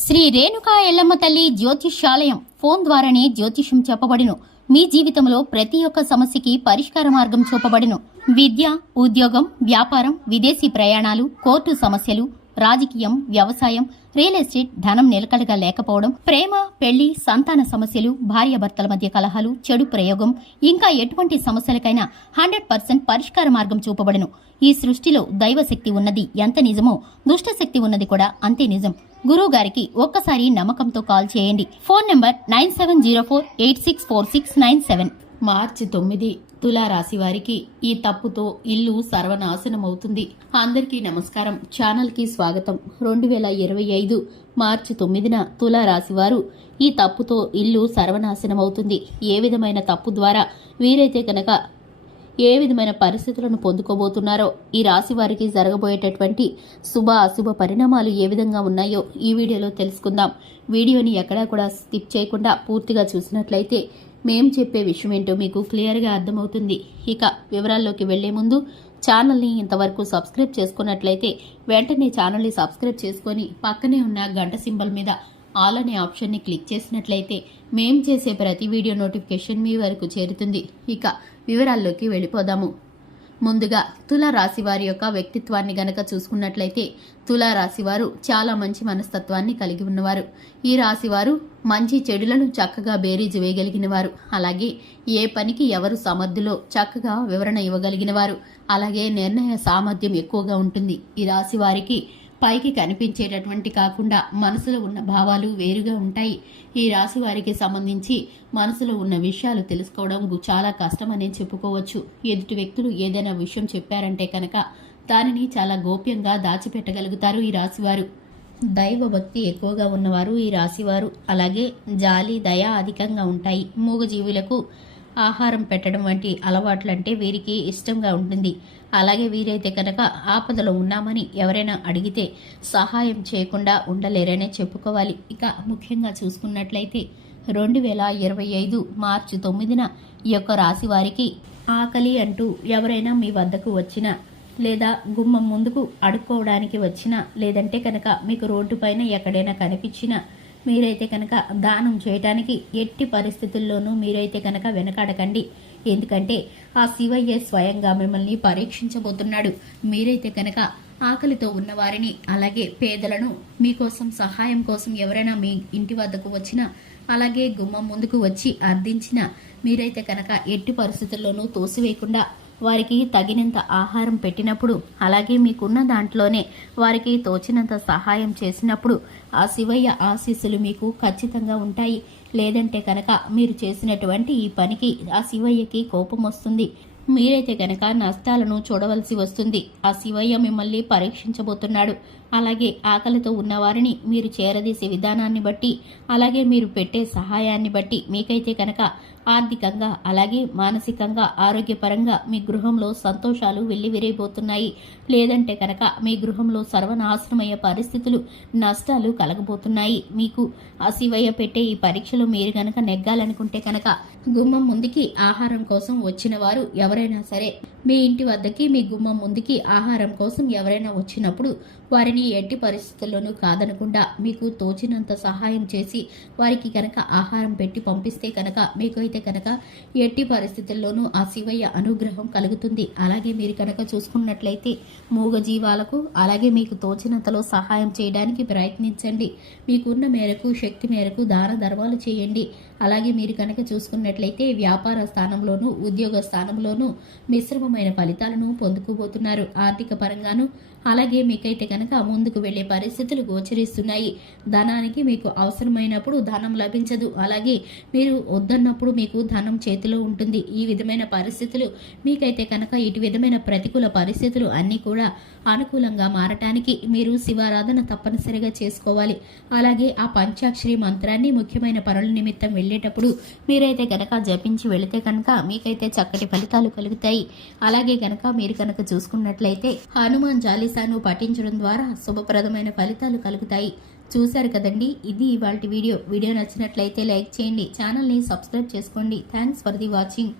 శ్రీ రేణుకా ఎల్లమ్మ తల్లి జ్యోతిష్యాలయం ఫోన్ ద్వారానే జ్యోతిష్యం చెప్పబడిను. మీ జీవితంలో ప్రతి ఒక్క సమస్యకి పరిష్కార మార్గం చూపబడిను. విద్య, ఉద్యోగం, వ్యాపారం, విదేశీ ప్రయాణాలు, కోర్టు సమస్యలు, రాజకీయం, వ్యవసాయం, రియల్ ఎస్టేట్, ధనం నిలకడగా లేకపోవడం, ప్రేమ, పెళ్లి, సంతాన సమస్యలు, భార్యాభర్తల మధ్య కలహాలు, చెడు ప్రయోగం, ఇంకా ఎటువంటి సమస్యలకైనా 100% పరిష్కార మార్గం చూపబడును. ఈ సృష్టిలో దైవశక్తి ఉన్నది ఎంత నిజమో దుష్టశక్తి ఉన్నది కూడా అంతే నిజం. గురువు గారికి ఒక్కసారి నమ్మకంతో కాల్ చేయండి. Phone number 9704864697. మార్చి 9 తులారాశి వారికి ఈ తప్పుతో ఇల్లు సర్వనాశనమవుతుంది. అందరికీ నమస్కారం, ఛానల్ కి స్వాగతం. 2025 మార్చి 9న తులారాశి వారు ఈ తప్పుతో ఇల్లు సర్వనాశనమవుతుంది. ఏ విధమైన తప్పు ద్వారా వీరైతే కనుక ఏ విధమైన పరిస్థితులను పొందుకోబోతున్నారో, ఈ రాశి వారికి జరగబోయేటటువంటి శుభ అశుభ పరిణామాలు ఏ విధంగా ఉన్నాయో ఈ వీడియోలో తెలుసుకుందాం. వీడియోని ఎక్కడా కూడా స్కిప్ చేయకుండా పూర్తిగా చూసినట్లయితే మేం చెప్పే విషయం ఏంటో మీకు క్లియర్గా అర్థమవుతుంది. ఇక వివరాల్లోకి వెళ్లే ముందు ఛానల్ని ఇంతవరకు సబ్స్క్రైబ్ చేసుకున్నట్లయితే వెంటనే ఛానల్ని సబ్స్క్రైబ్ చేసుకొని పక్కనే ఉన్న గంట సింబల్ మీద ఆల్ అనే ఆప్షన్ని క్లిక్ చేసినట్లయితే మేం చేసే ప్రతి వీడియో నోటిఫికేషన్ మీ వరకు చేరుతుంది. ఇక వివరాల్లోకి వెళ్ళిపోదాము. ముందుగా తులారాశి వారి యొక్క వ్యక్తిత్వాన్ని గనక చూసుకున్నట్లయితే తులారాశి వారు చాలా మంచి మనస్తత్వాన్ని కలిగి ఉన్నవారు. ఈ రాశి వారు మంచి చెడులను చక్కగా బేరీజు వేయగలిగిన వారు. అలాగే ఏ పనికి ఎవరు సమర్థులో చక్కగా వివరణ ఇవ్వగలిగిన వారు. అలాగే నిర్ణయ సామర్థ్యం ఎక్కువగా ఉంటుంది. ఈ రాశి వారికి పైకి కనిపించేటటువంటి కాకుండా మనసులో ఉన్న భావాలు వేరుగా ఉంటాయి. ఈ రాశి వారికి సంబంధించి మనసులో ఉన్న విషయాలు తెలుసుకోవడం చాలా కష్టమనే చెప్పుకోవచ్చు. ఎదుటి వ్యక్తులు ఏదైనా విషయం చెప్పారంటే కనుక దానిని చాలా గోప్యంగా దాచిపెట్టగలుగుతారు ఈ రాశివారు. దైవ భక్తి ఎక్కువగా ఉన్నవారు ఈ రాశివారు. అలాగే జాలి, దయ అధికంగా ఉంటాయి. మూగజీవులకు ఆహారం పెట్టడం వంటి అలవాట్లంటే వీరికి ఇష్టంగా ఉంటుంది. అలాగే వీరైతే కనుక ఆపదలో ఉన్నామని ఎవరైనా అడిగితే సహాయం చేయకుండా ఉండలేరనే చెప్పుకోవాలి. ఇక ముఖ్యంగా చూసుకున్నట్లయితే 2025 మార్చి 9న ఈ యొక్క రాశి వారికి ఆకలి అంటూ ఎవరైనా మీ వద్దకు వచ్చినా, లేదా గుమ్మం ముందుకు అడుక్కోవడానికి వచ్చినా, లేదంటే కనుక మీకు రోడ్డు పైన ఎక్కడైనా కనిపించినా మీరైతే కనుక దానం చేయటానికి ఎట్టి పరిస్థితుల్లోనూ మీరైతే కనుక వెనకాడకండి. ఎందుకంటే ఆ శివయ్య స్వయంగా మిమ్మల్ని పరీక్షించబోతున్నాడు. మీరైతే కనుక ఆకలితో ఉన్నవారిని, అలాగే పేదలను, మీకోసం సహాయం కోసం ఎవరైనా మీ ఇంటి వద్దకు వచ్చినా, అలాగే గుమ్మం ముందుకు వచ్చి అర్థించినా మీరైతే కనుక ఎట్టి పరిస్థితుల్లోనూ తోసివేయకుండా వారికి తగినంత ఆహారం పెట్టినప్పుడు, అలాగే మీకున్న దాంట్లోనే వారికి తోచినంత సహాయం చేసినప్పుడు ఆ శివయ్య ఆశీస్సులు మీకు ఖచ్చితంగా ఉంటాయి. లేదంటే కనుక మీరు చేసినటువంటి ఈ పనికి ఆ శివయ్యకి కోపం వస్తుంది. మీరైతే కనుక నష్టాలను చూడవలసి వస్తుంది. ఆ శివయ్య మిమ్మల్ని పరీక్షించబోతున్నాడు. అలాగే ఆకలితో ఉన్నవారిని మీరు చేరదీసే విధానాన్ని బట్టి, అలాగే మీరు పెట్టే సహాయాన్ని బట్టి మీకైతే కనుక ఆర్థికంగా, అలాగే మానసికంగా, ఆరోగ్యపరంగా మీ గృహంలో సంతోషాలు వెల్లివిరైపోతున్నాయి. లేదంటే కనుక మీ గృహంలో సర్వనాశనమయ్యే పరిస్థితులు, నష్టాలు కలగబోతున్నాయి. మీకు ఆ శివయ్య పెట్టే ఈ పరీక్షలో మీరు కనుక నెగ్గాలనుకుంటే కనుక గుమ్మం ముందుకి ఆహారం కోసం వచ్చిన వారు ఎవరైనా సరే, మీ ఇంటి వద్దకి మీ గుమ్మం ముందుకి ఆహారం కోసం ఎవరైనా వచ్చినప్పుడు వారిని ఎట్టి పరిస్థితుల్లోనూ కాదనకుండా మీకు తోచినంత సహాయం చేసి వారికి కనుక ఆహారం పెట్టి పంపిస్తే కనుక మీకు అయితే కనుక ఎట్టి పరిస్థితుల్లోనూ ఆ శివయ్య అనుగ్రహం కలుగుతుంది. అలాగే మీరు కనుక చూసుకున్నట్లయితే మూగ జీవాలకు, అలాగే మీకు తోచినంతలో సహాయం చేయడానికి ప్రయత్నించండి. మీకున్న మేరకు, శక్తి మేరకు దాన ధర్మాలు చేయండి. అలాగే మీరు కనుక చూసుకున్నట్లయితే వ్యాపార స్థానంలోనూ, ఉద్యోగ స్థానంలోనూ మిశ్రమమైన ఫలితాలను పొందుకోబోతున్నారు. ఆర్థిక పరంగాను అలాగే మీకైతే కనుక ముందుకు వెళ్లే పరిస్థితులు గోచరిస్తున్నాయి. ధనానికి మీకు అవసరమైనప్పుడు ధనం లభించదు. అలాగే మీరు వద్దన్నప్పుడు మీకు ధనం చేతిలో ఉంటుంది. ఈ విధమైన పరిస్థితులు మీకైతే కనుక ఇటు విధమైన ప్రతికూల పరిస్థితులు అన్నీ కూడా అనుకూలంగా మారటానికి మీరు శివారాధన తప్పనిసరిగా చేసుకోవాలి. అలాగే ఆ పంచాక్షరి మంత్రాన్ని ముఖ్యమైన పనుల నిమిత్తం వెళ్ళేటప్పుడు మీరైతే కనుక జపించి వెళితే కనుక మీకైతే చక్కటి ఫలితాలు కలుగుతాయి. అలాగే కనుక మీరు కనుక చూసుకున్నట్లయితే హనుమాన్ చాలీసాను పఠించడం ద్వారా శుభప్రదమైన ఫలితాలు కలుగుతాయి. చూశారు కదండి, ఇది ఇవాల్టి వీడియో. వీడియో నచ్చినట్లయితే లైక్ చేయండి, ఛానల్ని సబ్స్క్రైబ్ చేసుకోండి. Thanks for the watching.